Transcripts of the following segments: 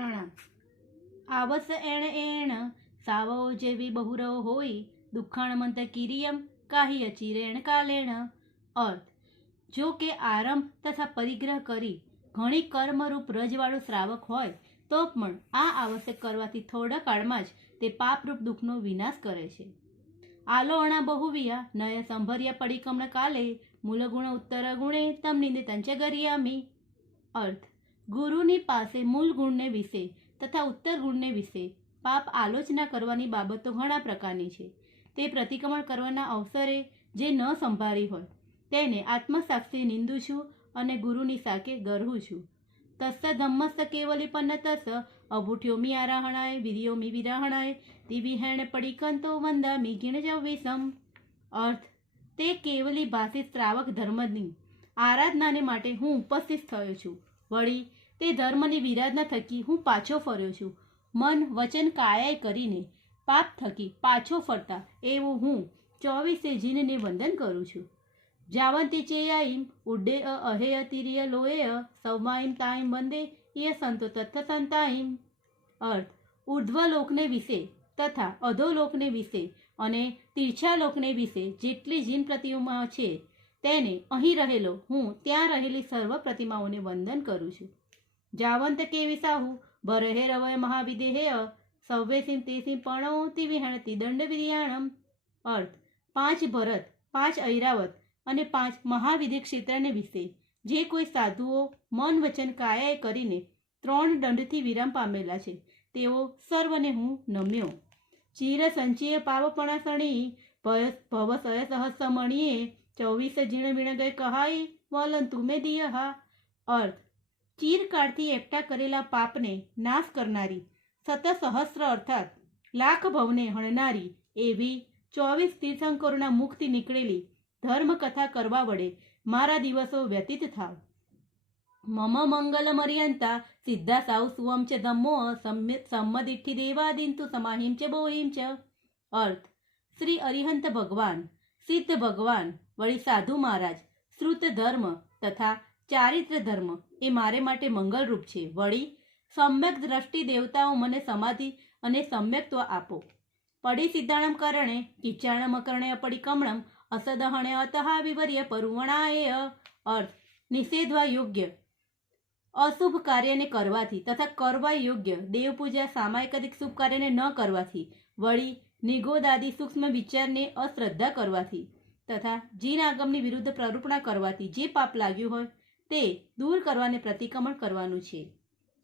પ્રણામ. આવસ એણ એણ સાવો જેવી બહુરવ હોય દુખાણમંત કિરિયમ કાહી અચિરેણ કાલેણ. અર્થ: જો કે આરંભ તથા પરિગ્રહ કરી ઘણી કર્મરૂપ રજવાળો શ્રાવક હોય તો પણ આ આવશ્યક કરવાથી થોડા કાળમાં જ તે પાપરૂપ દુઃખનો વિનાશ કરે છે. આલો અણા બહુવિયા નય સંભર્યા પડિકમણ કાલે મૂલગુણ ઉત્તર ગુણે તમ નિંદે તંચ ગરિયામી. અર્થ: ગુરુની પાસે મૂળ ગુણને વિશે તથા ઉત્તર ગુણને વિશે પાપ આલોચના કરવાની બાબતો ઘણા પ્રકારની છે. તે પ્રતિક્રમણ કરવાના અવસરે જે ન સંભાળી હોય તેને આત્મસાક્ષી નિંદું છું અને ગુરુની સાકે ગરહું છું. તસ્સ ધમ્મસ્સ કેવલીપન્ન તસ્સ અભૂઠ્યોમી આરાહણાય વિરિયોમી વિરાહણાય દિવિહેણ પડિકંતો વંદામી ગિણજવ્વિસમ. અર્થ: તે કેવલી ભાષિત શ્રાવક ધર્મની આરાધનાને માટે હું ઉપસ્થિત થયો છું. વળી તે ધર્મની વિરાધના થકી હું પાછો ફર્યો છું. મન વચન કાયાએ કરીને પાપ થકી પાછો ફરતા એવું હું 24 જીનને વંદન કરું છું. જાવંતી ચેયાઈમ ઉડ્ડે અહેય તિર્ય લોએય સૌમાઈમ તાઈમ વંદે ય સંતો તત્થ સંતાઈમ. અર્થ: ઉર્ધ્વલોકને વિશે તથા અધોલોકને વિશે અને તીર્છાલોકને વિશે જેટલી જીન પ્રતિમા છે તેને અહીં રહેલો હું ત્યાં રહેલી સર્વ પ્રતિમાઓને વંદન કરું છું. જાવંત કે વિસાહુ ભરહે રવય મહાવિદેહેય સવ્વેસિમ તેસિમ પણો તિવિહણતિ દંડ વિરિયાણમ. અર્થ: 5 ભરત, 5 ઐરાવત અને 5 મહાવિધિ ક્ષેત્રને વિશે જે કોઈ સાધુઓ મન વચન કાયાએ કરીને 3 દંડથી વિરામ પામેલા છે તેઓ સર્વને હું નમ્યો. ચિર સંચય પાવપણાસણી ભવસય સહસ્રમણીએ 24 જીણ વીણ ગય કહાઈ વલન તુમે દિયહા. અર્થ: ચિરકાળથી એકઠા કરેલા પાપને નાશ કરનારી સહસ્ર અર્થાત લાખ ભવને હણનારી એવી 24 તીર્થંકરોના મુખથી નીકળેલી ધર્મકથા કરવા વડે મારા દિવસો વ્યતીત થાવ. મમ મંગલ મર્યંતા સિદ્ધા સાઉ સુવમ ચ ધમ્મો સંમદિઠ્ઠિ દેવાદિંતુ સમાહિમ ચ બોહિમ ચ. અર્થ: શ્રી અરિહંત ભગવાન, સિદ્ધ ભગવાન વળી સાધુ મહારાજ, શ્રુત ધર્મ તથા ચારિત્ર ધર્મ એ મારે માટે મંગલરૂપ છે. વળી સમ્યક દ્રષ્ટિ દેવતાઓ મને સમાધિ અને સમ્યક્ત્વ આપો. પડી સિદ્ધાણમ કરણે કિચ્ચાણમ અકરણે અપડિકમણમ અસદહણે અતહા વિવર્ય પરુવણાય. અર્થ: નિષેધવા યોગ્ય અશુભ કાર્યને કરવાથી તથા કરવા યોગ્ય દેવપૂજા સામાયિક શુભ કાર્યને ન કરવાથી વળી નિગોદાદી સૂક્ષ્મ વિચારને અશ્રદ્ધા કરવાથી તથા જીન આગમની વિરુદ્ધ પ્રરૂપણા કરવાથી જે પાપ લાગ્યું હોય તે દૂર કરવાને પ્રતિક્રમણ કરવાનું છે.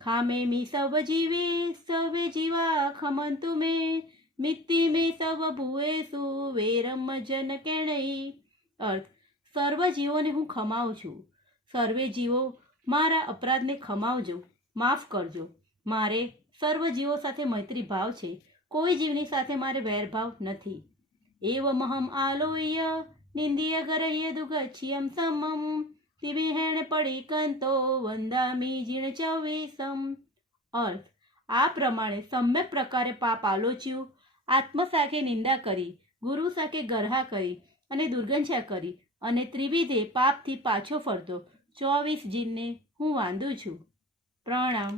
ખામે મી સવ જીવે સવે જીવા ખમંતુ મે મિત્તિ મે સવ ભુએસુ વેરમ જન કેણઈ. અર્થ: સર્વ જીવોને હું ખમાવું છું. સર્વે જીવો મારા અપરાધને ખમાવજો, માફ કરજો. મારે સર્વ જીવો સાથે મૈત્રી ભાવ છે. કોઈ જીવની સાથે મારે વેરભાવ નથી. એવમહમ આલોય નિંદિય ગરહ્ય દુગચ્છિયમ સમમ દિવિહેણ પડિકંતો વંદામી જીણ ચવ્વીસમ. અર્થ: આ પ્રમાણે સમ્યક પ્રકારે પાપ આલોચ્યું, આત્મસાખે નિંદા કરી, ગુરુ સાખે ગરહા કરી અને દુર્ગંછા કરી અને ત્રિવિધે પાપથી પાછો ફરતો 24 જીનને હું વાંદું છું. પ્રણામ.